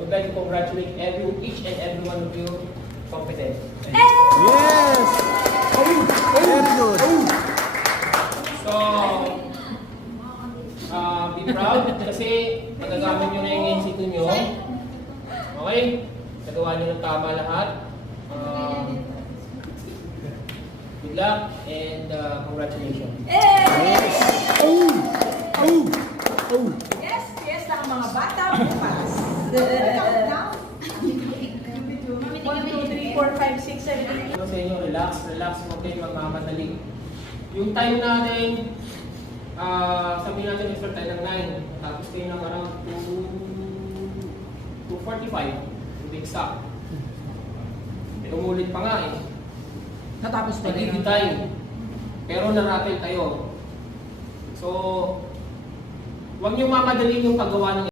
would like to congratulate each and every one of you competent. Yes! Very good. So, be proud kasi nagagamit nyo na yung NC2 nyo. Okay? Nagawa nyo ng tama lahat. Good luck and congratulations. Yes! Oh! Oh! Oh! Yes, yes lang ang mga bata bukas. Countdown. 1, 2, 3, 4, 5, 6, 7, 8. Sa inyo, relax, huwag kayo magmamadali. Yung time natin, sabihin natin start tayo ng 9, tapos kayo ng around 2:45, to be exact. Umulit pa nga eh. Natapos pa Nag-give time. Pero naratel tayo. So, huwag niyo mamadali yung paggawa ng